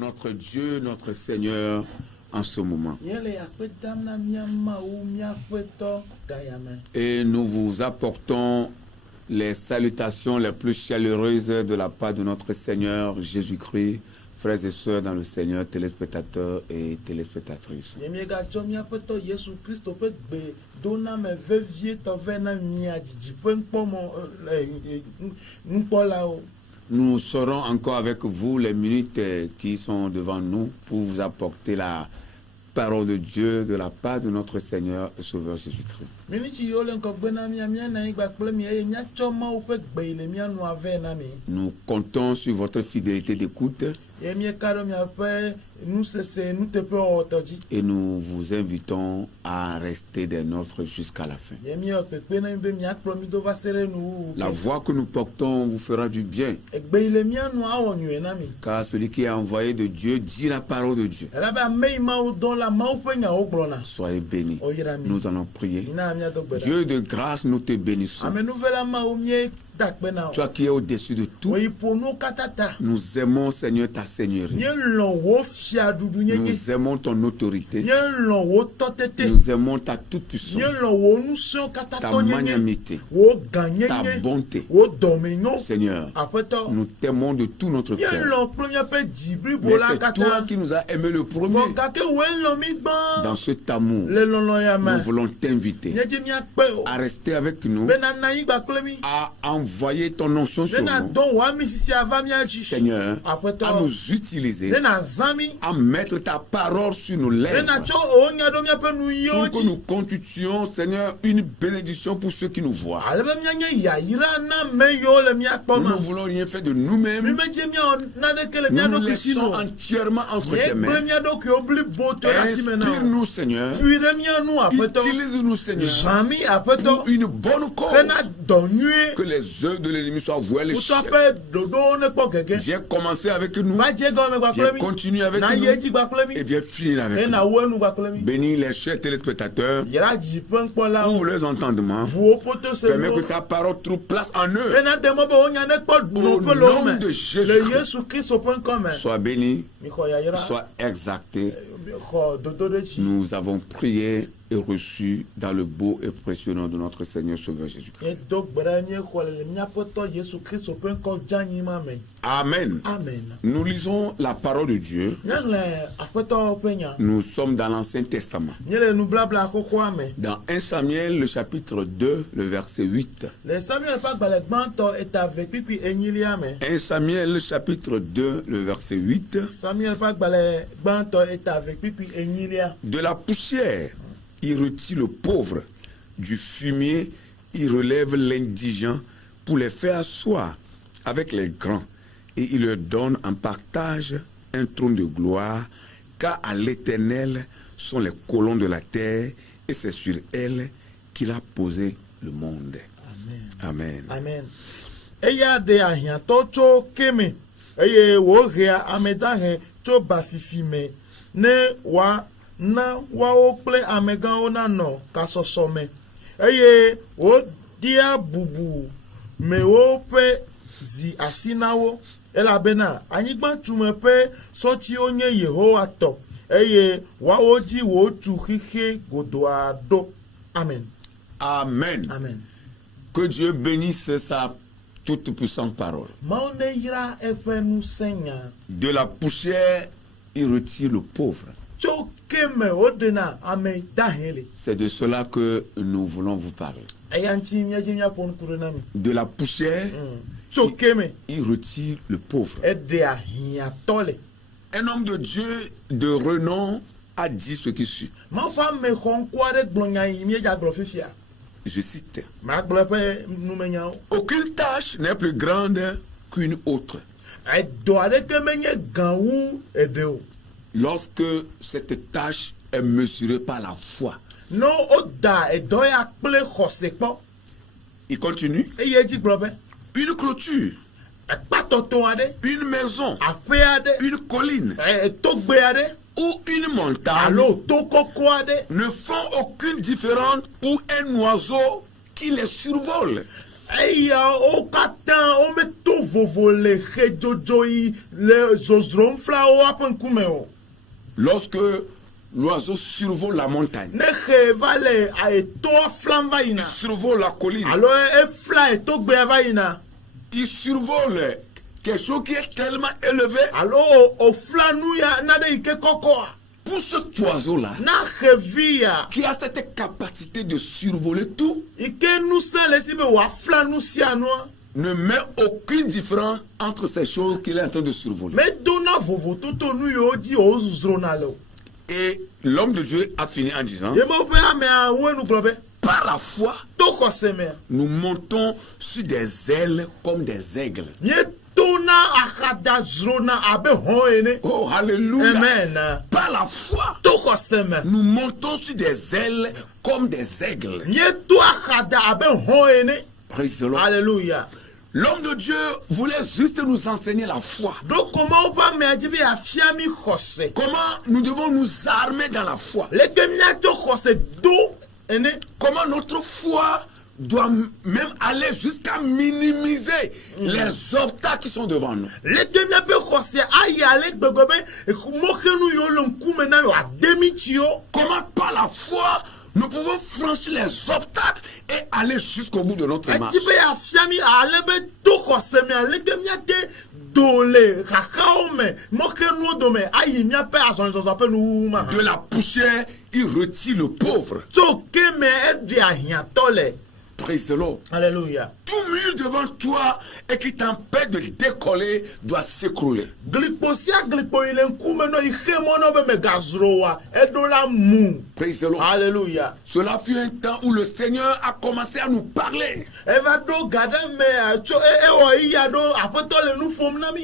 Notre Dieu, notre Seigneur, en ce moment. Et nous vous apportons les salutations les plus chaleureuses de la part de notre Seigneur Jésus-Christ, frères et sœurs dans le Seigneur, téléspectateurs et téléspectatrices. Nous serons encore avec vous les minutes qui sont devant nous pour vous apporter la parole de Dieu de la part de notre Seigneur et Sauveur Jésus-Christ. Nous comptons sur votre fidélité d'écoute et nous vous invitons à rester des nôtres jusqu'à la fin. La voix que nous portons vous fera du bien, car celui qui est envoyé de Dieu dit la parole de Dieu. Soyez bénis. Nous allons prier. Dieu de grâce, nous te bénissons. Toi qui es au-dessus de tout, nous aimons, Seigneur, ta seigneurie. Nous aimons ton autorité. Nous aimons ta toute-puissance, ta magnanimité, ta bonté. Seigneur, nous t'aimons de tout notre cœur. Mais c'est toi qui nous as aimé le premier. Dans cet amour, nous voulons t'inviter à rester avec nous, à envoyer ton onction sur nous, Seigneur, à nous utiliser, à mettre ta parole sur nos lèvres, pour que nous constituions, Seigneur, une bénédiction pour ceux qui nous voient. Nous ne voulons rien faire de nous-mêmes. Nous nous laissons entièrement entre tes mains. Inspire-nous, Seigneur. Utilise-nous, Seigneur, pour une bonne cause. Que les œuvres de l'ennemi soient vouées à l'échec. Viens commencer avec nous, viens continuer avec nous, et viens finir avec nous. Bénis les chers téléspectateurs, ouvre leurs entendements, permets que ta parole trouve place en eux. Au nom de Jésus-Christ, sois béni, sois exalté. Nous avons prié et reçu dans le beau et précieux nom de notre Seigneur Sauveur Jésus-Christ. Amen. Amen. Nous lisons la parole de Dieu. Nous sommes dans l'Ancien Testament. Dans 1 Samuel, le chapitre 2, le verset 8. 1 Samuel, le chapitre 2, le verset 8. De la poussière, il retire le pauvre. Du fumier, il relève l'indigent pour les faire asseoir avec les grands. Et il leur donne en partage un trône de gloire, car à l'Éternel sont les colonnes de la terre, et c'est sur elle qu'il a posé le monde. Amen. Amen. Eya de ahia tocho keme. Eye wo ria amedahe to bafifime. Ne wa na wa okple amegan ona no kasosome. Eye wo dia bubu me wo pe zi asinawo. Ela bena anyigba tume pe soti onye Yehowa to. Eye wa oji wo tu hihe godoado. Amen. Amen. Amen. Que Dieu bénisse sa toute puissante parole. De la poussière, il retire le pauvre. C'est de cela que nous voulons vous parler. De la poussière, il retire le pauvre. Un homme de Dieu de renom a dit ce qui suit. Je cite. Aucune tâche n'est plus grande qu'une autre. Lorsque cette tâche est mesurée par la foi. Il continue. Une clôture, une maison, une colline ou une montagne ne font aucune différence pour un oiseau qui les survole. Lorsque l'oiseau survole la montagne, il survole la colline, il survole quelque chose qui est tellement élevé. Pour cet oiseau-là, qui a cette capacité de survoler tout, ne met aucune différence entre ces choses qu'il est en train de survoler. Et l'homme de Dieu a fini en disant, par la foi, nous montons sur des ailes comme des aigles. Oh, alléluia. Amen. Par la foi, nous montons sur des ailes comme des aigles. Praise the Lord. Alléluia. L'homme de Dieu voulait juste nous enseigner la foi. Donc comment nous devons nous armer dans la foi. Comment notre foi doit même aller jusqu'à minimiser les obstacles qui sont devant nous. Comment par la foi nous pouvons franchir les obstacles et aller jusqu'au bout de notre marche. De la poussière, il retire le pauvre. Praise the Lord. Alléluia. Tout mur devant toi et qui t'empêche de décoller doit s'écrouler. Praise the Lord. Alléluia. Cela fut un temps où le Seigneur a commencé à nous parler.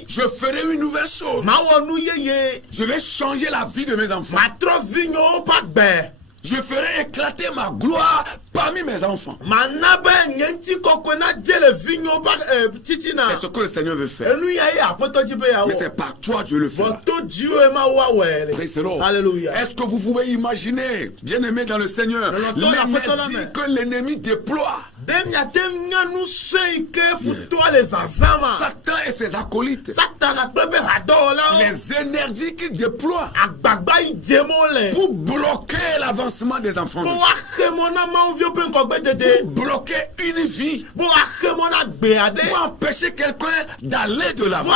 Je ferai une nouvelle chose. Je vais changer la vie de mes enfants. Je ferai éclater ma gloire parmi mes enfants. C'est ce que le Seigneur veut faire. Mais c'est par toi Dieu le fera. Praise the Lord. Alléluia. Est-ce que vous pouvez imaginer, bien aimé dans le Seigneur, l'énergie que l'ennemi déploie? Satan et ses acolytes. Les énergies qu'il déploie pour bloquer l'avancement des enfants. Pour bloquer une vie. Pour empêcher quelqu'un d'aller de l'avant.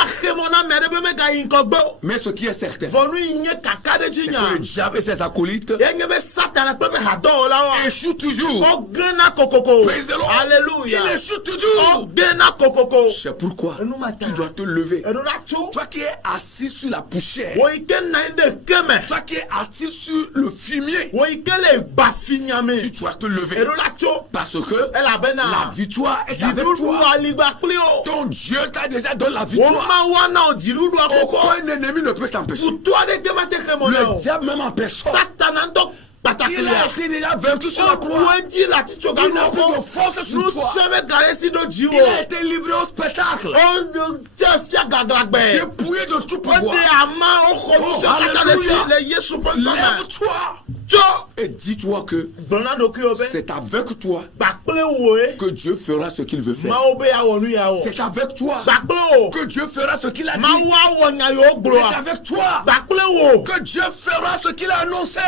Mais ce qui est certain, c'est que le diable et ses acolytes échouent toujours. Alléluia. Il échoue toujours. C'est pourquoi tu dois te lever. Toi qui es assis sur la poussière. Toi qui es assis sur le fumier. Tu dois te lever. Parce que la victoire est avec toi. Ton Dieu t'a déjà donné la victoire. Aucun ennemi ne peut t'empêcher. Le diable même en personne. Il a été déjà vaincu sur la croix. Il n'a plus de force sur toi. Il a été livré au spectacle. Dépouillé de tout pouvoir. Lève-toi. Et dis-toi que c'est avec toi que Dieu fera ce qu'il veut faire. C'est avec toi que Dieu fera ce qu'il a dit. C'est avec toi que Dieu fera ce qu'il a annoncé.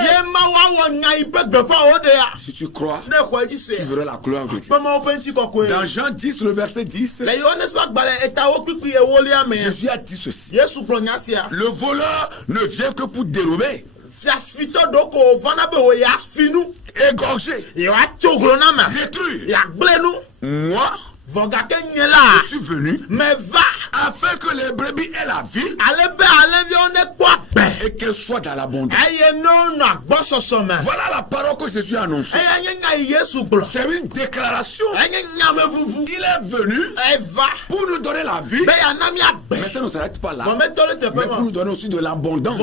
Si tu crois, tu verras la gloire de Dieu. Dans Jean 10, le verset 10, Jésus a dit ceci. Le voleur ne vient que pour dérober, égorger, détruire. Moi, Je suis venu afin que les brebis aient la vie et qu'elles soient dans l'abondance. Voilà la parole que Jésus a annoncée. C'est une déclaration. Il est venu pour nous donner la vie. Mais ça ne s'arrête pas là. Mais pour nous donner aussi de l'abondance.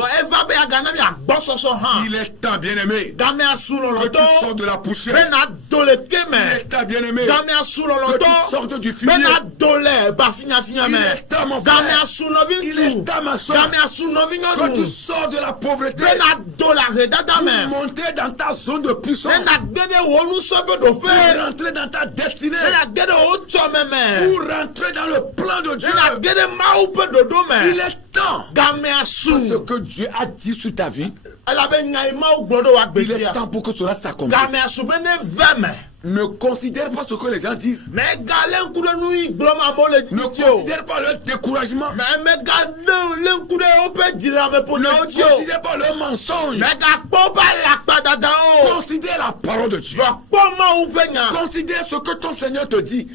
Il est temps, bien-aimé, que tu sors de la poussière. Il est temps, bien-aimé, que tu sortes du fumier. Il est temps, mon frère. Il est temps, ma soeur, que tu sors de la pauvreté pour monter dans ta zone de puissance, pour rentrer dans ta destinée, pour rentrer dans le plan de Dieu. Il est temps. Ce que Dieu a dit sur ta vie, il est temps pour que cela s'accomplisse. Ne considère pas ce que les gens disent. Ne considère pas leur découragement. Ne considère pas leur mensonge. Considère la parole de Dieu. Considère ce que ton Seigneur te dit.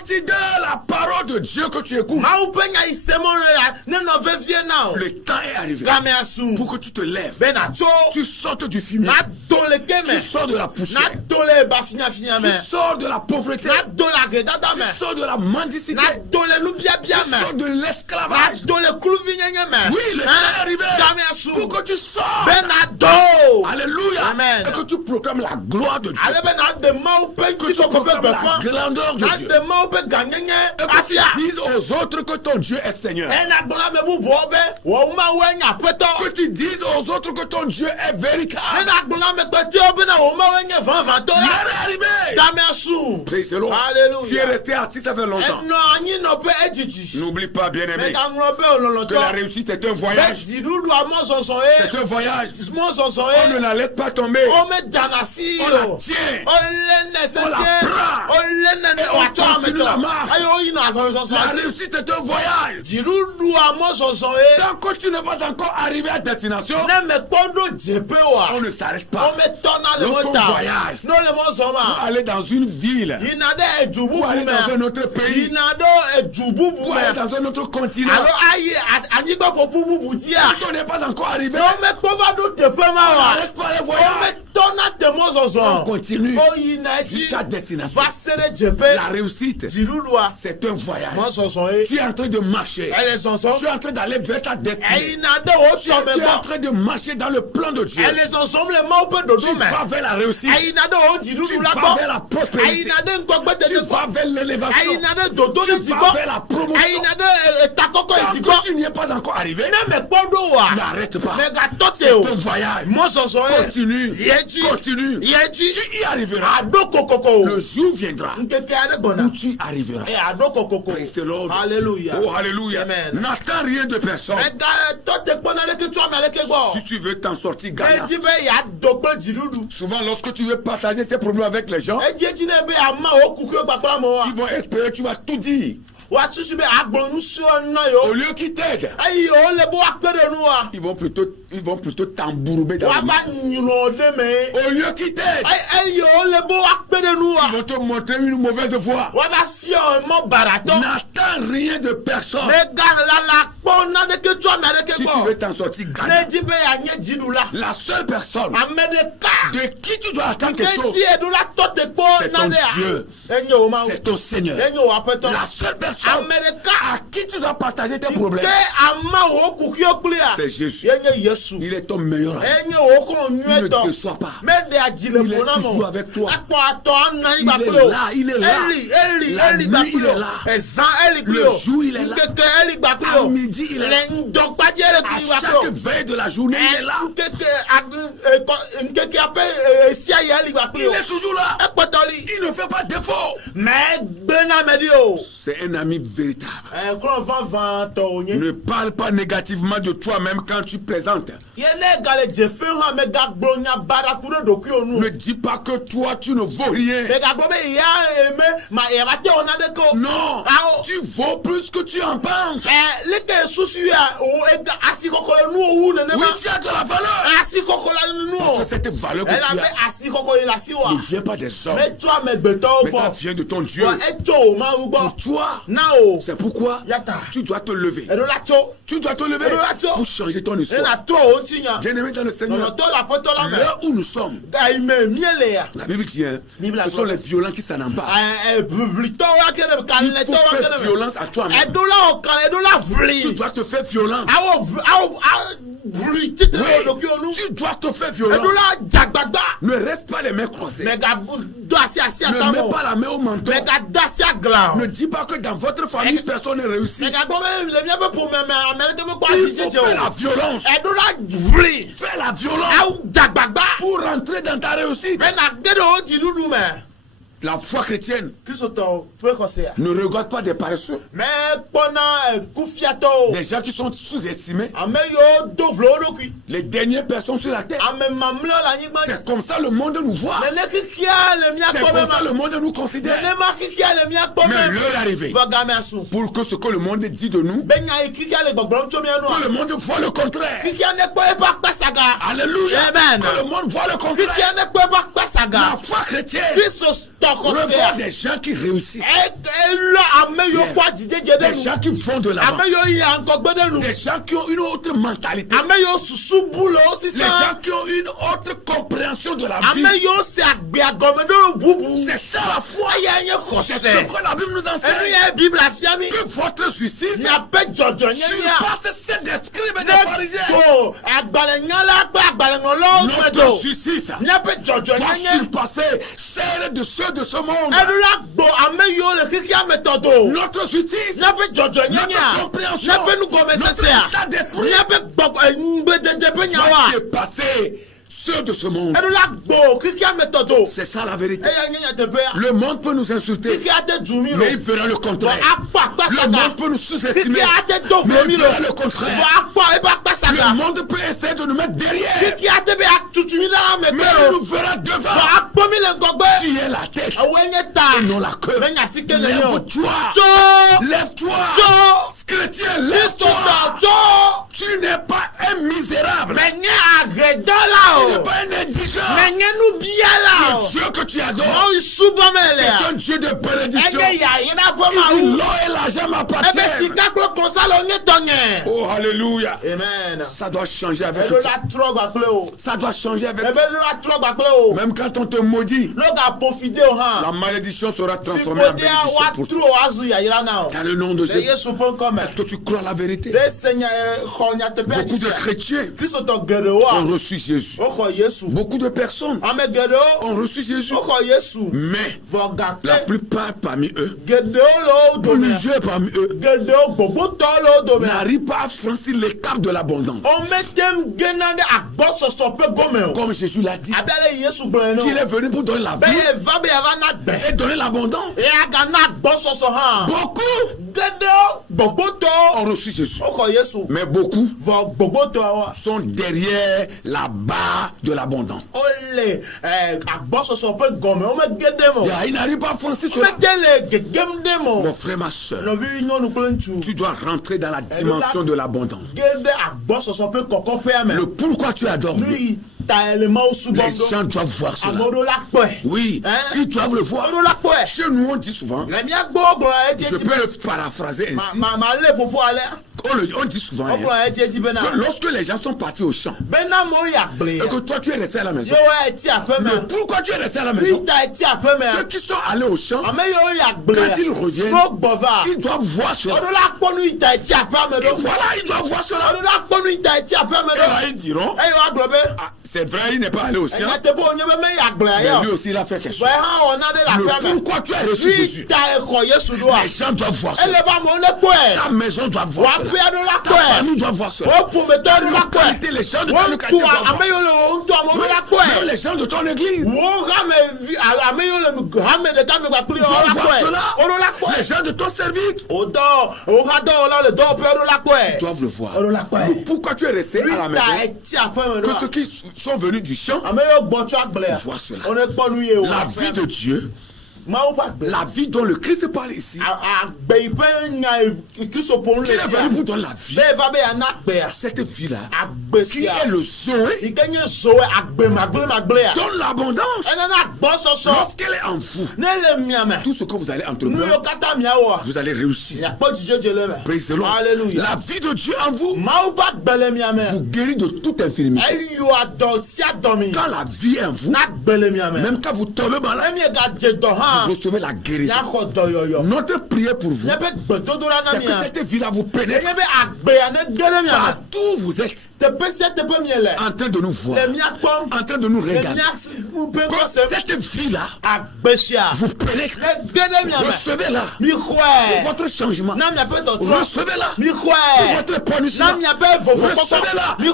Considère la parole de Dieu que tu écoutes. Le temps est arrivé pour que tu te lèves. Tu sortes du fumier. Tu sors de la poussière. Tu sors de la pauvreté. Tu sors de la mendicité. Tu sors de l'esclavage. Oui, le temps est arrivé pour que tu sors. Alléluia. Amen. Et que tu proclames la gloire de Dieu. Que tu proclames la grandeur de Dieu. Et que tu dises aux autres que ton Dieu est Seigneur. Que tu dises aux autres que ton Dieu est véritable. Praise the Lord. Tu es resté artiste ça fait longtemps. N'oublie pas, bien-aimé, que la réussite est un voyage. C'est un voyage. On ne la laisse pas tomber. On la tient. On la prend. Et on continue la marche. La réussite est un voyage. Tant que tu n'es pas encore arrivé à destination, on ne s'arrête pas. Lorsqu'on voyage, pour aller dans une ville, pour aller dans un autre pays, pour aller dans un autre continent, quand on n'est pas encore arrivé, on n'arrête pas le voyage. On continue jusqu'à destination. La réussite, c'est un voyage. Tu es en train de marcher. Tu es en train d'aller vers ta destinée. Tu es en train de marcher dans le plan de Dieu. Tu vas vers la réussite. Tu vas vers la prospérité. Tu vas vers l'élévation. Tu vas vers la promotion. Tant que tu n'y es pas encore arrivé, n'arrête pas. C'est un voyage. Continue. Continue. Tu y arriveras. Le jour viendra où tu arriveras. Praise the Lord. Alléluia. Oh, alléluia. N'attends rien de personne. Si tu veux t'en sortir gagnant, souvent lorsque tu veux partager tes problèmes avec les gens, ils vont espérer que tu vas tout dire. Au lieu qu'ils t'aident, ils vont plutôt t'embourber dans le vie. Au lieu qu'ils t'aident, ils vont te montrer une mauvaise voie. N'attends rien de personne. Si tu veux t'en sortir gagnant, la seule personne de qui tu dois attendre quelque chose, c'est ton Dieu, c'est ton Seigneur. La seule personne à qui tu dois partager tes problèmes, c'est Jésus. Il est ton meilleur ami. Il ne te déçoit pas. Il est toujours avec toi. Il est là. La nuit, il est là. Le jour, il est là. À midi, il est là. À chaque veille de la journée, il est là. Il est toujours là. Il ne fait pas défaut. C'est un ami véritable. Ne parle pas négativement de toi-même quand tu présentes. Ne dis pas que toi tu ne vaux rien. Non, tu vaux plus que tu en penses. Oui, tu as de la valeur. Parce que cette valeur que tu as ne vient pas des hommes, mais ça vient de ton Dieu. Pour toi, c'est pourquoi tu dois te lever. Tu dois te lever pour changer ton histoire. Bien-aimé dans le Seigneur, là où nous sommes, la Bible dit, ce sont les violents qui s'en emparent. Il faut faire violence à toi-même. Tu dois te faire violence. Oui, tu dois te faire violence. Ne reste pas les mains croisées. Ne mets pas la main au menton. Ne dis pas que dans votre famille personne n'est réussi. Il faut faire la violence. Fais la violence pour rentrer dans ta réussite. La foi chrétienne ne regarde pas des paresseux, des gens qui sont sous-estimés, les dernières personnes sur la terre. C'est comme ça le monde nous voit. C'est comme ça le monde nous considère. Mais l'heure est arrivée pour que ce que le monde dit de nous, que le monde voit le contraire. Alléluia. Que le monde voit le contraire. La foi chrétienne regarde des gens qui réussissent, des gens qui vont de l'avant, des gens qui ont une autre mentalité, les gens qui ont une autre compréhension de la vie. C'est ça la foi. C'est ce que la Bible nous enseigne. Que votre justice surpasse celle des scribes et des pharisiens. Notre justice doit surpasser celle de ceux de ce monde. Notre justice, notre compréhension, notre état d'esprit doit dépasser ceux de ce monde. C'est ça la vérité. Le monde peut nous insulter, mais il verra le contraire. Le monde peut nous sous-estimer, mais il verra le contraire. Le monde peut essayer de nous mettre derrière, mais il nous verra devant. Tu es la tête et non la queue. Lève-toi. Lève-toi. Chrétien, lève-toi. Tu n'es pas un misérable. Tu n'es pas un indigent. Le Dieu que tu adores, c'est un Dieu de bénédiction. Il l'or et l'argent m'appartiennent. Oh, alléluia. Amen. Ça doit changer avec toi. Ça doit changer avec toi. Même quand on te maudit, la malédiction sera transformée en bénédiction pour toi. Dans le nom de Jésus. Est-ce que tu crois à la vérité? Beaucoup de chrétiens ont reçu Jésus. Beaucoup de personnes ont reçu Jésus. Mais la plupart parmi eux, plusieurs parmi eux, n'arrivent pas à franchir l'étape de l'abondance. Comme Jésus l'a dit, qu'il est venu pour donner la vie et donner l'abondance. Beaucoup ont reçu Jésus. Mais beaucoup sont derrière la barre de l'abondance. Il n'arrive pas à franchir cela. Mon frère, ma soeur, tu dois rentrer dans la dimension de l'abondance. Le pourquoi tu adores Dieu. Les gens doivent voir cela. Oui, ils doivent le voir. Chez nous, on dit souvent, je peux le paraphraser ainsi. On dit souvent que lorsque les gens sont partis au champ et que toi tu es resté à la maison, mais pourquoi tu es resté à la maison? Ceux qui sont allés au champ, quand ils reviennent, ils doivent voir cela. Et voilà, ils doivent voir cela. Et là, ils diront, c'est vrai, il n'est pas allé au champ, mais lui aussi il a fait quelque chose. Le pourquoi tu as reçu Jésus, les gens doivent voir cela. Ta maison doit voir cela. Ta famille doit voir cela. Ta localité, les gens de ta localité doivent voir. Même les gens de ton église doivent voir cela. Les gens de ton service doivent le voir. Le pourquoi tu es resté à la maison, que ceux qui sont venus du champ voient cela. La vie de Dieu La vie dont le Christ parle ici. Qui est venu pour donner la vie. Cette vie-là, qui est le Zoé, donne l'abondance. Lorsqu'elle est en vous, tout ce que vous allez entreprendre, vous allez réussir. Praise the Lord. La vie de Dieu en vous vous guérit de toute infirmité. Quand la vie est en vous, même quand vous tombez malade, vous recevez la guérison. Notre prière pour vous, c'est que cette vie-là vous pénètre partout où vous êtes, en train de nous voir, en train de nous regarder. Cette vie-là vous pénètre. Recevez-la pour votre changement. Recevez-la pour votre punishment. Recevez-la pour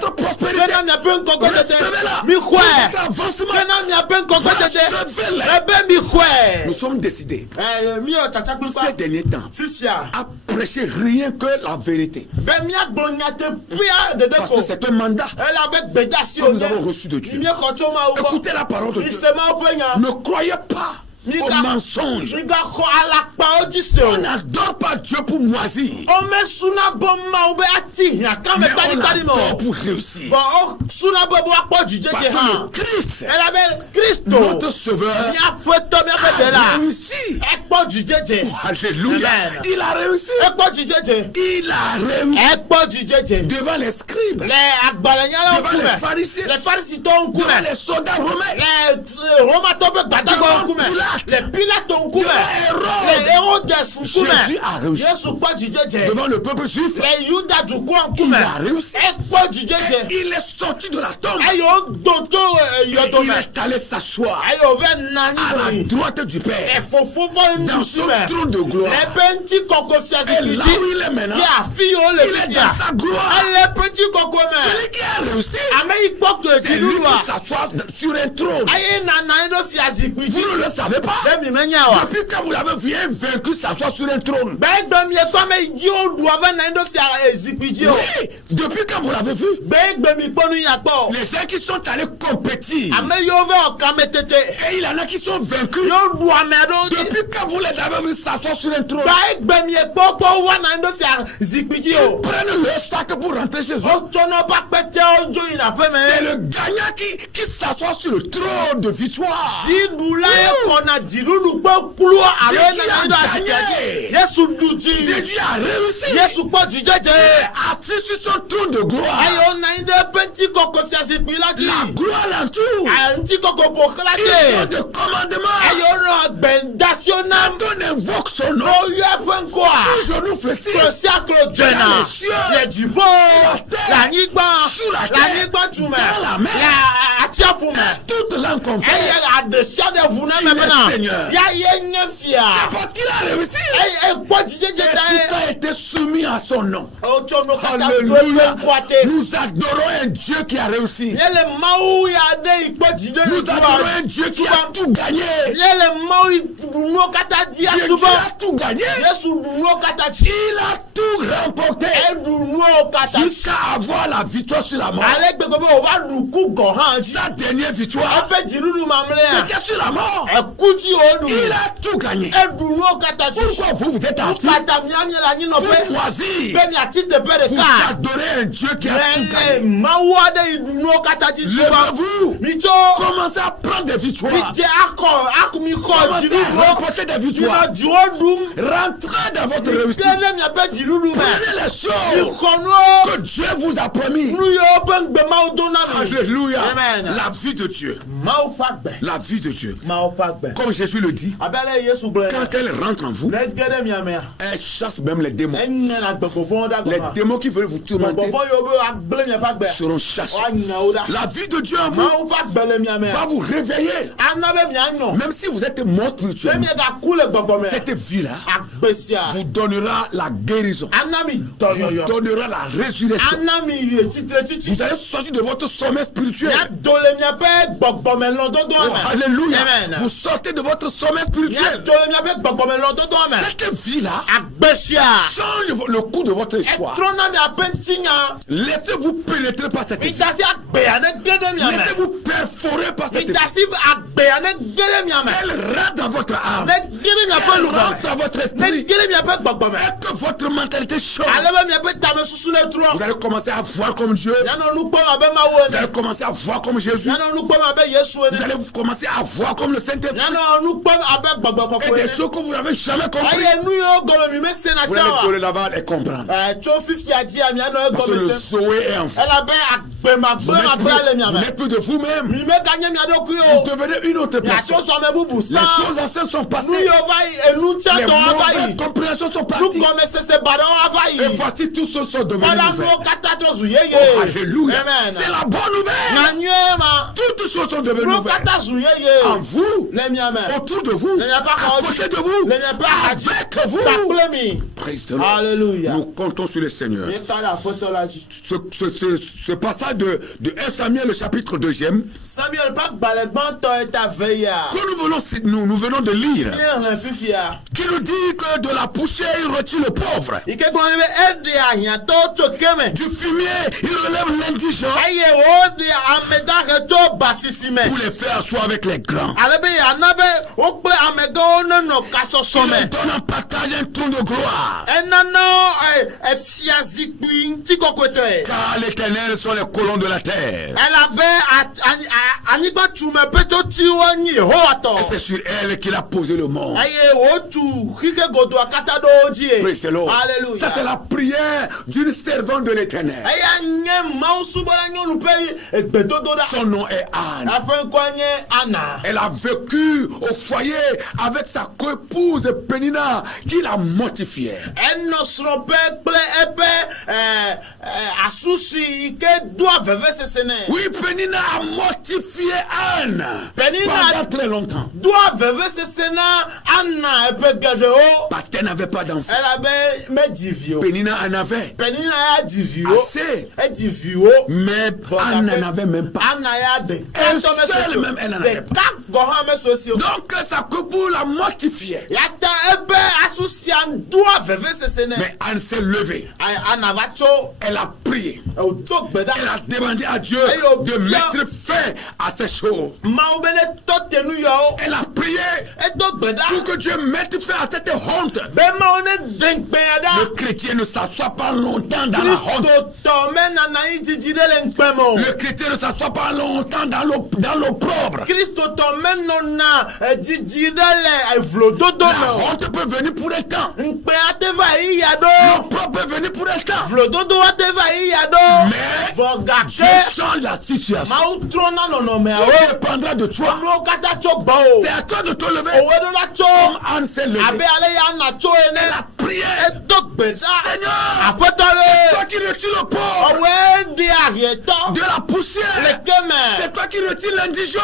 votre prospérité. Recevez-la pour votre avancement. Recevez-la. Nous sommes décidés ces derniers temps à prêcher rien que la vérité. Parce que c'est un mandat que nous avons reçu de Dieu. Écoutez la parole de Dieu. Ne croyez pas au mensonge. On n'adore pas Dieu pour moisir, mais on l'adore pour réussir. Parce que le Christ, notre Sauveur, a réussi. Alléluia. Il a réussi. Il a réussi devant les scribes, devant les pharisiens, devant les soldats romains, les Pilates ont couvert, les héros Jésus a réussi devant le peuple juif. Il a réussi. Il est sorti de la tombe. Il est allé s'asseoir à la droite du Père dans son trône de gloire. Et là où il est maintenant, il est dans sa gloire. Celui qui a réussi, c'est lui qui s'assoit sur un trône. Vous ne le savez pas. Depuis quand vous l'avez vu vaincu s'asseoir sur un trône. Oui, depuis quand vous l'avez vu. Les gens qui sont allés compétir, et il y en a qui sont vaincus. Depuis quand vous les avez vus s'asseoir sur un trône, ils prennent le sac pour rentrer chez eux. C'est le gagnant qui s'assoit sur le trône de victoire. Jésus a réussi. Assis sur son trône de gloire. La gloire l'entoure. Il y a des commandements. Quand on invoque son nom, tout genou fléchit. Dans les cieux, la terre, dans la mer, toute langue confesse. Seigneur. C'est parce qu'il a réussi. Et tout a été soumis à son nom. Alléluia. Nous adorons un Dieu qui a réussi. Nous adorons un Dieu qui a tout gagné. Dieu qui a tout gagné. Il a tout remporté jusqu'à avoir la victoire sur la mort. Sa dernière victoire, c'était sur la mort. Il a tout gagné. Pourquoi vous êtes assis pour moisir? Vous adorez un Dieu qui a tout gagné. Levez-vous. Commencez à prendre des victoires. Commencez à remporter des victoires. Rentrez dans votre réussite. Prenez les choses que Dieu vous a promis. Alléluia. La vie de Dieu. La vie de Dieu. Comme Jésus le dit, quand elle rentre en vous, elle chasse même les démons. Les démons qui veulent vous tourmenter seront chassés. La vie de Dieu en vous va vous réveiller. Même si vous êtes mort spirituellement, cette vie-là vous donnera la guérison, vous donnera la résurrection. Vous allez sortir de votre sommeil spirituel. Oh, alléluia. Amen. Vous sortez de votre sommeil spirituel. Cette vie-là change le cours de votre histoire. Laissez-vous pénétrer par cette vie. Laissez-vous perforer par cette vie. Elle rentre dans votre âme. Elle rentre dans votre esprit. Et que votre mentalité change. Vous allez commencer à voir comme Dieu. Vous allez commencer à voir comme Jésus. Vous allez commencer à voir comme le Saint-Esprit. Et des choses que vous n'avez jamais compris. Vous allez pour le Laval et comprendre. Parce que le Zoé est en vous. Vous n'êtes plus de vous-même. Vous devenez une autre personne. Les choses anciennes sont passées. Les mauvaises compréhensions sont parties. Et voici tous ceux qui sont devenus nouvelles. Oh, alléluia. C'est la bonne nouvelle. Toutes choses sont devenues nouvelles. En vous, autour de vous, à côté de vous, avec vous. Praise the Lord. Alléluia. Nous comptons sur le Seigneur. Ce passage de 1 Samuel, le chapitre 2e, que nous venons de lire, qui nous dit que de la poussière il retire le pauvre, du fumier il relève l'indigent, pour les faire asseoir avec les grands. Il donne en partage un trône de gloire, car l'Éternel sont les colons de la terre. Et c'est sur elle qu'il a posé le monde. Praise the Lord. Ça c'est la prière d'une servante de l'Éternel. Son nom est Anne. Elle a vécu au foyer avec sa coépouse Pénina qui la mortifiait. Oui, Pénina a mortifié Anne pendant très longtemps. Parce qu'elle n'avait pas d'enfant. Pénina en avait assez. Mais Anne n'en avait même pas. Elle seule même, elle n'en avait pas. Donc sa coépouse la mortifiait. Mais Anne s'est levée. Elle a prié. Elle a demandé à Dieu de mettre fin à ces choses. Elle a prié pour que Dieu mette fin à cette honte. Le chrétien ne s'assoit pas longtemps dans la honte. Le chrétien ne s'assoit pas longtemps dans l'opprobre. La honte peut venir pour un temps. L'opprobre peut venir pour un temps. Mais Dieu change la situation. Dieu dépendra de toi. C'est à toi de te lever. Comme Anne s'est levée. Elle a prié. Seigneur, c'est toi qui retires le pauvre de la poussière. C'est toi qui retires l'indigent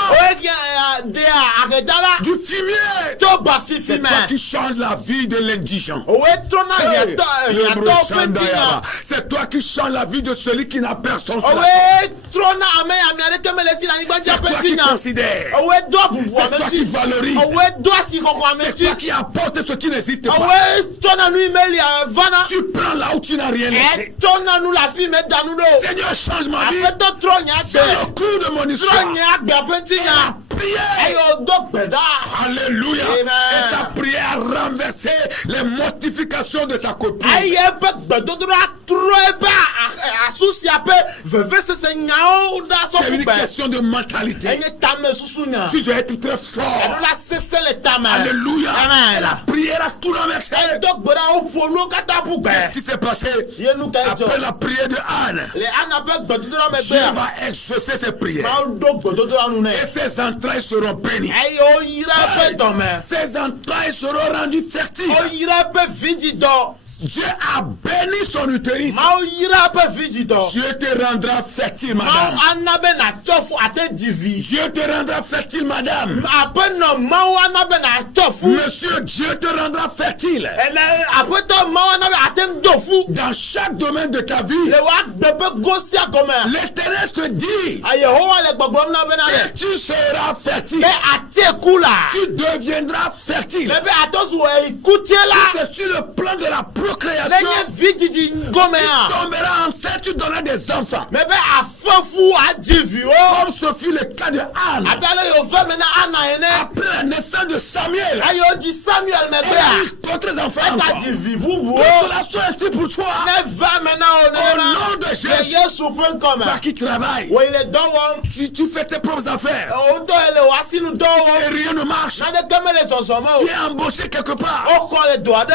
du fumier. C'est toi qui change la vie de l'indigent. C'est toi qui change la vie de celui qui n'a personne. C'est toi qui considère. C'est toi qui valorise. C'est toi qui apporte ce qui n'hésite pas. Tu prends là où tu n'as rien laissé. Seigneur, change ma vie. C'est le coup de mon histoire. Alléluia. Et sa prière a renversé les mortifications de sa copine. C'est une question de mentalité. Tu dois être très fort. Alléluia. Et la prière a tout renversé. Qu'est-ce qui s'est passé après la prière de Anne? Dieu va exaucer ses prières. Et ses entrailles seront bénies. Ses entrailles seront rendues fertiles. Dieu a béni son utérus. Dieu te rendra fertile, madame. Dieu te rendra fertile, madame. Monsieur, Dieu te rendra fertile. Dans chaque domaine de ta vie, l'Éternel te dit que tu seras fertile. Tu deviendras fertile. C'est sur le plan de la procréation. Tu tomberas enceinte, tu donneras des enfants. Comme ce fut le cas de Anne. Après la naissance de Samuel, elle a eu d'autres enfants. Cela soit ainsi pour toi. Au nom de Jésus, toi qui travailles, si tu fais tes propres affaires et rien ne marche, tu es embauché quelque part,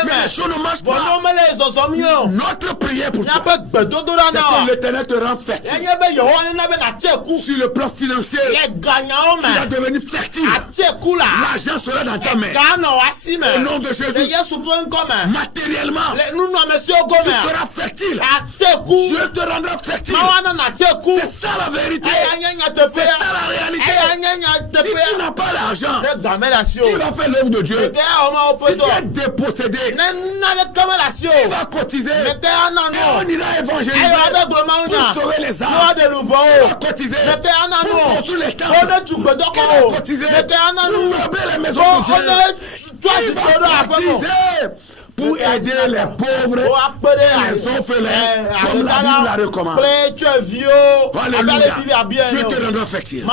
mais les choses ne marchent pas. Notre prière pour toi, c'est que l'Éternel te rend fertile. Sur le plan financier, tu vas devenir fertile. L'argent sera dans ta main. Au nom de Jésus, matériellement, tu seras fertile. Dieu te rendra fertile. C'est ça la vérité. C'est ça la réalité. Si tu n'as pas l'argent, qui va faire l'œuvre de Dieu? Si tu es dépossédé, il va cotiser. Et on ira évangéliser pour sauver les âmes. Il va cotiser pour construire les temples. Il va cotiser pour meubler les maisons de Dieu. Il va cotiser pour aider les pauvres et les orphelins, comme la Bible l'a recommandé. Alléluia. Dieu te rendra fertile.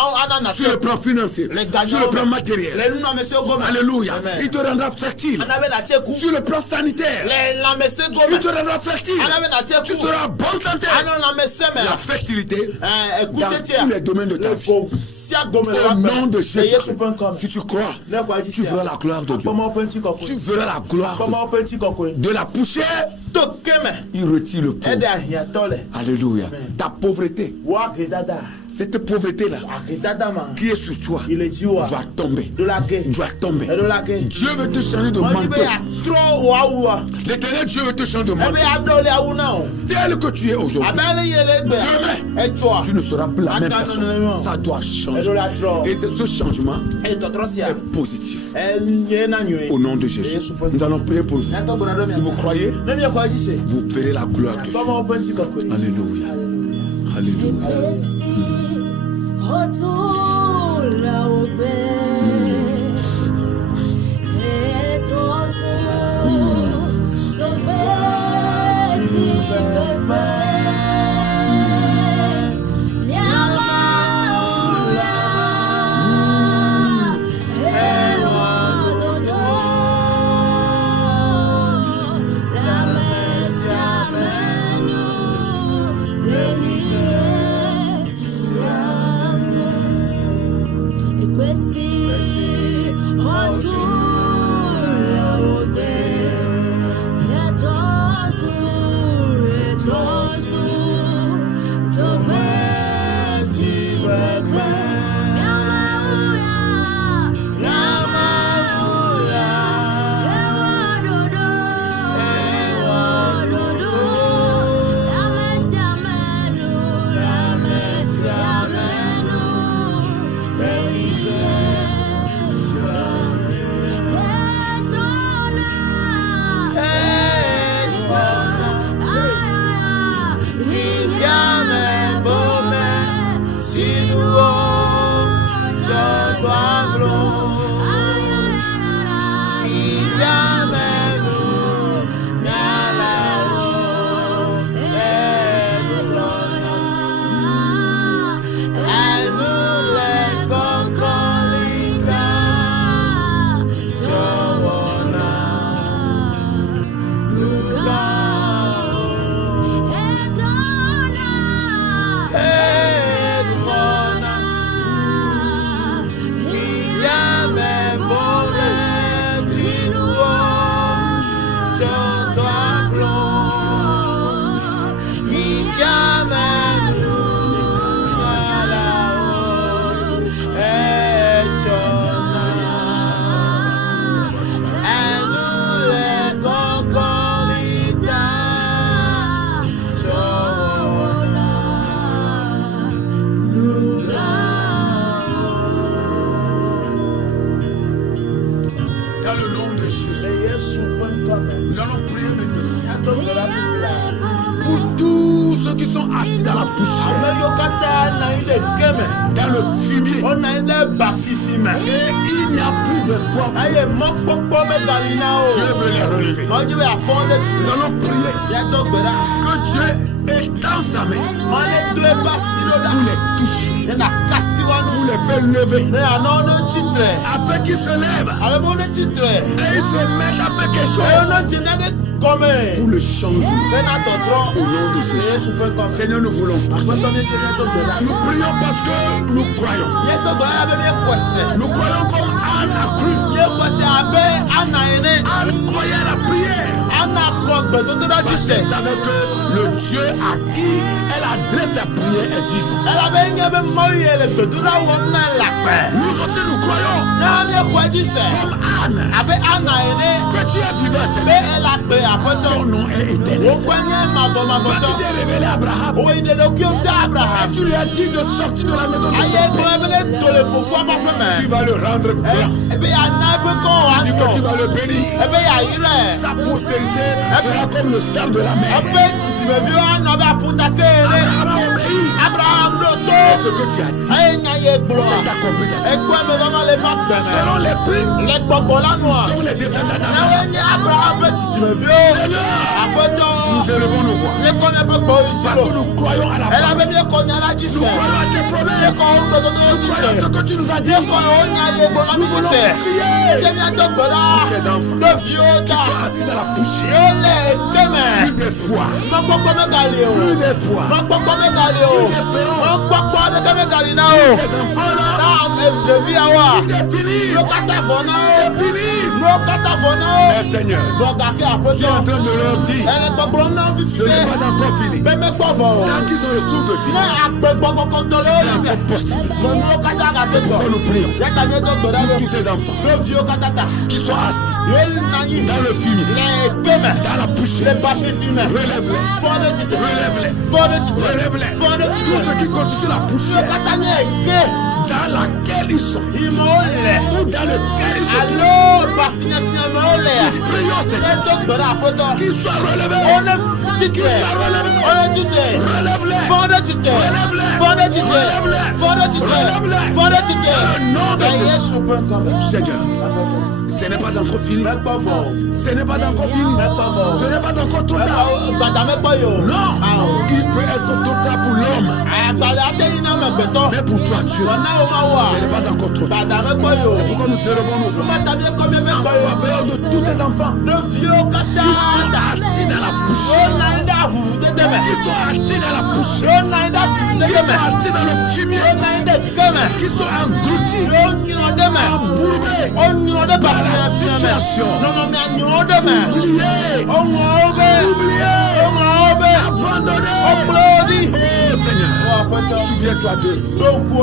Sur le plan financier, sur le plan matériel. Alléluia. Il te rendra fertile. Sur le plan sanitaire, il te rendra fertile. Tu seras bonne santé. La fertilité dans tous les domaines de ta vie. Au nom de Jésus, si tu crois, tu verras la gloire de Dieu. Tu verras la gloire de Dieu. De la poussière, il retire le pauvre. Alléluia. Ta pauvreté, cette pauvreté-là qui est sur toi, doit tomber. Doit tomber. Dieu veut te changer de manteau. L'Éternel Dieu veut te changer de manteau. Tel que tu es aujourd'hui. Demain, tu ne seras plus la même personne. Ça doit changer. Et ce changement est positif. Au nom de Jésus, nous allons prier pour vous. Si vous croyez, vous verrez la gloire de Dieu. Alléluia. Alléluia. Retour là au poussière, dans le fumier, et il n'y a plus d'espoir. Dieu veut les relever. Nous allons prier que Dieu étend sa main pour les toucher, pour les faire lever, afin qu'ils se lèvent et ils se mettent à faire quelque chose pour le changer. Au nom de Jésus. Seigneur, nous voulons prier. Nous prions parce que nous croyons. Nous croyons comme Anne a cru. Anne croyait à la prière. Parce qu'elle savait que le Dieu à qui elle adresse sa prière est vivant. Nous aussi nous croyons comme Anne que tu es vivant, Seigneur. Ton nom est éternel. Quand tu t'es révélé à Abraham et tu lui as dit de sortir de la maison de son père, tu vas le rendre grand. Tu dis que tu vas le bénir. Sa postérité sera comme le sable de la mer. Abraham obéit. Ce que tu as dit, c'est accompli. Selon les prix, selon les descendants d'Abraham. Nous élevons nos voix parce que nous croyons à la parole. Nous croyons à tes promesses. Nous croyons à ce que tu nous as dit. Nous voulons prier pour tes enfants qui sont assis dans la poussière. Plus d'espoir. Plus d'espoir. Ces enfants-là, c'est fini. Mais Seigneur, tu es en train de leur dire, ce n'est pas encore fini. Tant qu'ils ont le souffle de vie, c'est encore possible. Pourquoi nous prions pour tous tes enfants qui sont assis dans le fumier, dans la poussière. Relève-les. Tous ceux qui constituent la poussière dans laquelle ils sont, ou dans lequel ils sont. Prions, Seigneur, qu'ils soient relevés. Seigneur, ce n'est pas encore fini. Ce n'est pas encore fini. Ce n'est pas encore trop tard. Non, il peut être trop tard pour l'homme. Mais pour toi, Dieu, ce n'est pas encore trop tard. C'est pourquoi nous élevons nos voix en faveur de tous tes enfants qui sont assis dans la poussière, qui sont assis dans la poussière, qui sont assis dans le fumier, qui sont engloutis, embourbés par la situation, oubliés, abandonnés. Oh Seigneur, souviens-toi d'eux.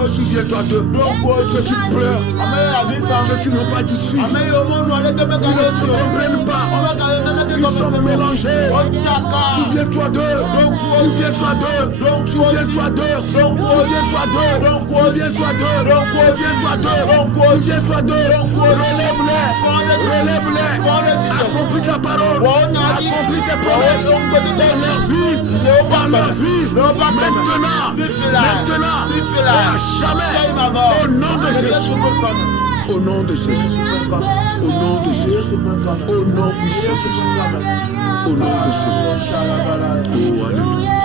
Souviens-toi d'eux. Ceux qui pleurent, ceux qui n'ont pas d'issue, qui ne se comprennent pas, ils sont mélangés. Souviens-toi d'eux. Souviens-toi d'eux. Souviens-toi d'eux. Souviens-toi d'eux. Souviens-toi d'eux. Souviens-toi d'eux. Souviens-toi d'eux. Relève-les. Accomplis ta parole. Accomplis tes promesses. Dans leur vie. Maintenant. Et à jamais. Au nom de Jésus. Au nom de Jésus. Au nom de Jésus. Au nom puissant de Jésus. Au nom de Jésus. Oh, alléluia.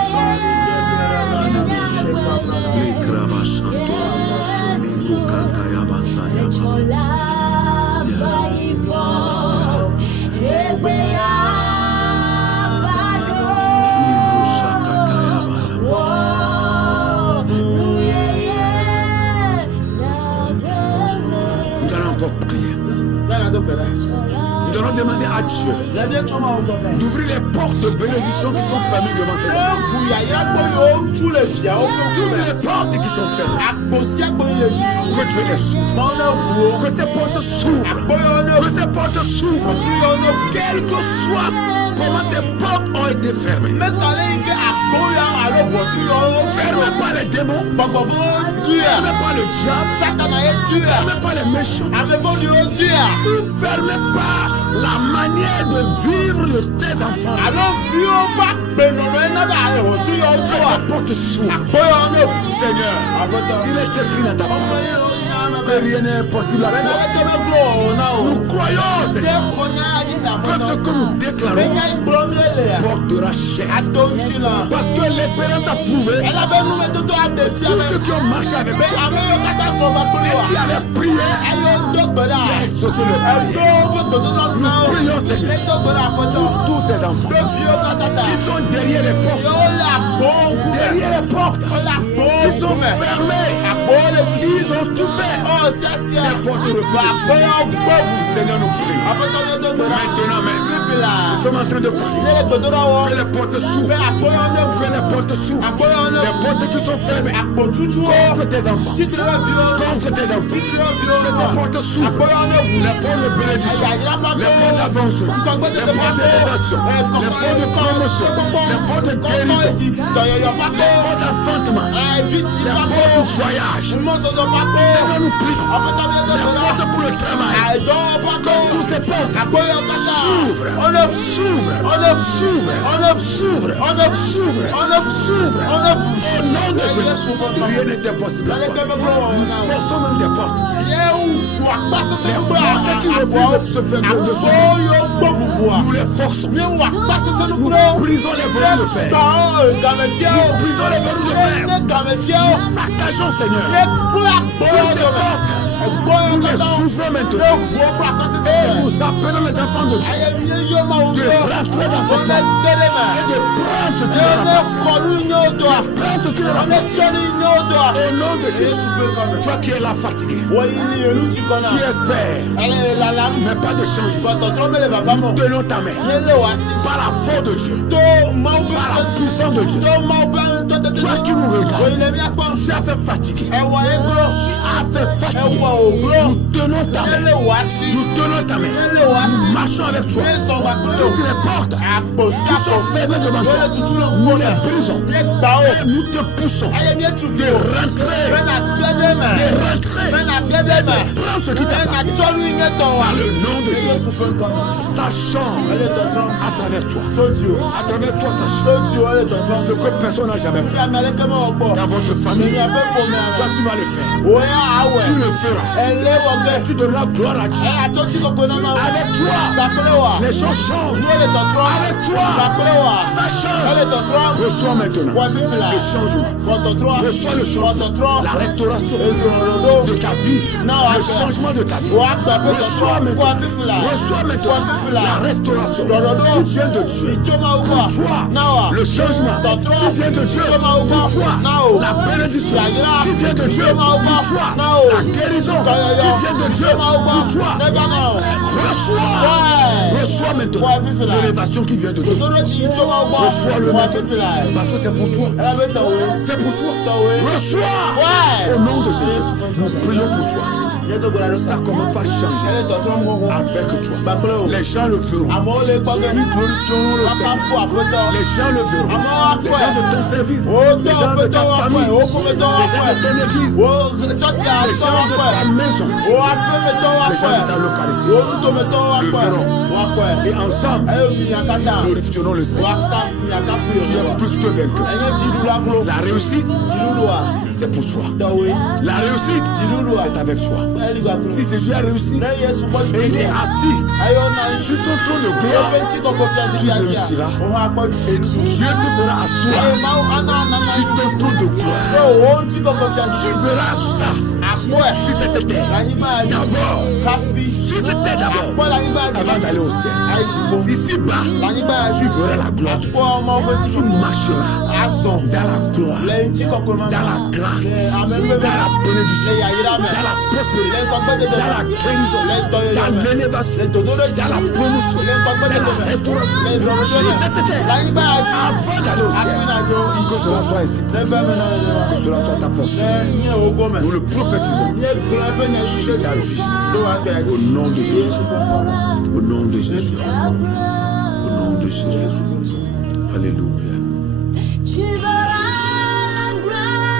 Nous allons encore prier. Nous allons demander à Dieu d'ouvrir les portes de bénédiction qui sont fermées devant ses enfants. Toutes les portes qui sont fermées, que Dieu les s'ouvre. Que ces portes s'ouvrent. Que ces portes s'ouvrent. Quel que soit comment ces portes ont été fermées. Fermées Fermez pas les démons. Fermez pas le diable. Fermez pas les méchants. Ne fermez pas la manière de vivre de tes enfants. La porte s'ouvre. Seigneur, il est écrit dans ta parole que rien n'est impossible à toi. Nous croyons, Seigneur, que ce que nous déclarons portera chair. Parce que l'expérience a prouvé que tous ceux qui ont marché avec toi et qui avaient prié, tu as exaucé le prière. Nous prions, Seigneur, pour tous tes enfants qui sont derrière les portes, qui sont fermés, ils ont tout fait. Ces portes refusent. Seigneur, nous prions. Maintenant, nous sommes en train de prier que les portes s'ouvrent. Que les portes s'ouvrent. Les portes qui sont fermées contre tes enfants. Contre tes enfants. Que ces portes s'ouvrent. Les portes de bénédiction. Les portes d'avancement. Les portes d'élévation. Les portes de promotion. Les portes de guérison. Les portes d'enfantement. Les portes du voyage. Seigneur, nous prions. Les portes pour le travail. Toutes ces portes s'ouvrent. S'ouvrent. Au nom de Jésus, rien n'est impossible à toi. Nous forçons même des portes. Les portes qui refusent de se faire de nous les forçons. Nous brisons les verrous de fer. Nous brisons les verrous de fer. Nous saccageons, Seigneur. Toutes ces portes, nous les ouvrons maintenant. Et nous appelons les enfants de Dieu de rentrer dans cette porte et de prendre ce qui leur appartient. Au nom de Jésus, toi qui es là fatigué, qui espère, mais pas de changement, nous tenons ta main par la force de Dieu, par la puissance de Dieu. Toi qui nous regardes, tu as fait fatiguer. Tu as fait fatiguer. Nous tenons ta main. Nous tenons ta main. Nous marchons avec toi. Toutes les portes qui sont fermées devant toi, nous les brisons. Et nous te poussons de rentrer. Prends ce qui t'appartient. Par le nom de Jésus. Sachant à travers toi. À travers toi, sachant ce que personne n'a jamais fait. Dans votre famille, toi tu vas le faire. Tu le feras. Tu donneras gloire à Dieu. Avec toi, les gens changent. Avec toi, ça change. Reçois maintenant le changement. Reçois le changement. La restauration de ta vie. Le changement de ta vie. Reçois maintenant la restauration qui vient de Dieu. Pour toi, le changement qui vient de Dieu. Pour toi, la bénédiction qui vient de Dieu. Pour toi, la guérison qui vient de Dieu. Pour toi, reçois maintenant l'élévation qui vient de Dieu. Reçois-le maintenant. Parce que c'est pour toi. C'est pour toi. Reçois. Au nom de Jésus, nous prions pour toi. Ça commence par changer avec toi. Les gens le verront. Ils glorifieront le Seigneur. Les gens le verront. Les gens de ton service. Les gens de ta famille. Les gens de ton église. Les gens de ta maison. Les gens de ta localité le verront. Et ensemble, glorifierons le Seigneur. Tu es plus que vainqueur. La réussite, c'est pour toi. La réussite, c'est avec toi. Si Jésus a réussi et il est assis sur son trône de gloire, tu réussiras et Dieu te fera asseoir sur ton trône de gloire. Tu verras ça sur cette terre d'abord, sur cette terre d'abord, avant d'aller au ciel. Ici-bas, tu verras la gloire de Dieu. Tu marcheras dans la gloire, dans la grâce, dans la bénédiction, dans la prospérité, dans la guérison, dans l'élévation, dans la promotion, dans la restauration. Sur cette terre, avant d'aller au ciel, que cela soit ainsi, que cela soit ta portion. Nous le prophétisons sur ta vie. Au nom de Jésus. Au nom de Jésus. Au nom de Jésus. Alléluia. Tu verras la grâce.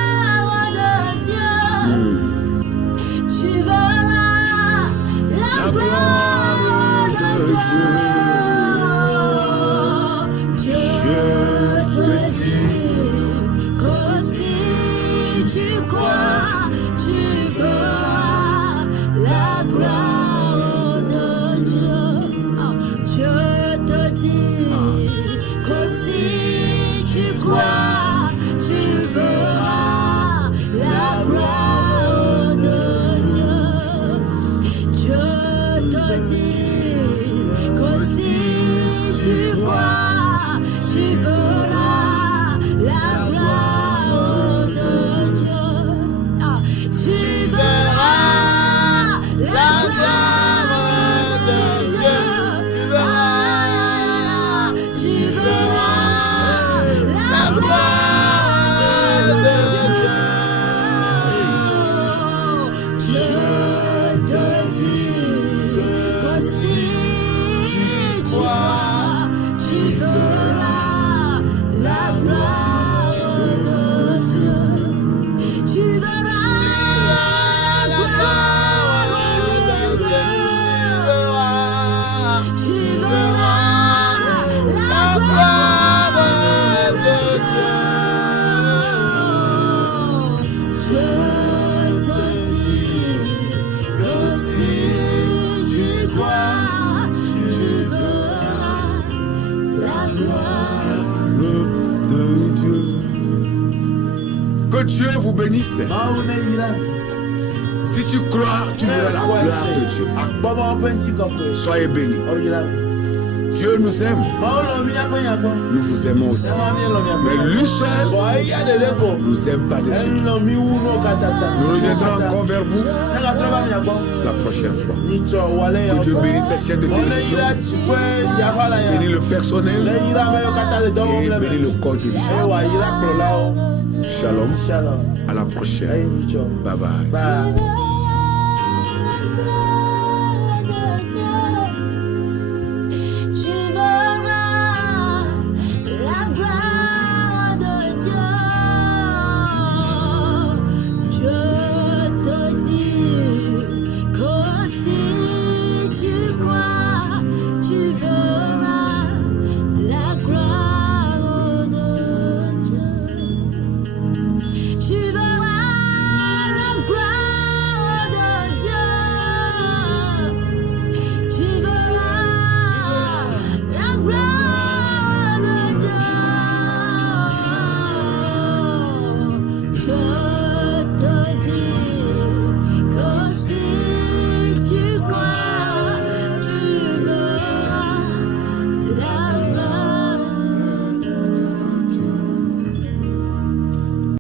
Que Dieu vous bénisse. Si tu crois, tu verras la gloire de Dieu. Soyez bénis. Dieu nous aime. Nous vous aimons aussi. Mais lui seul nous aime par-dessus. Nous reviendrons encore vers vous la prochaine fois. Que Dieu bénisse cette chaîne de télévision. Bénisse le personnel. Et bénisse le corps dirigeant. Shalom. À la prochaine. Bye bye.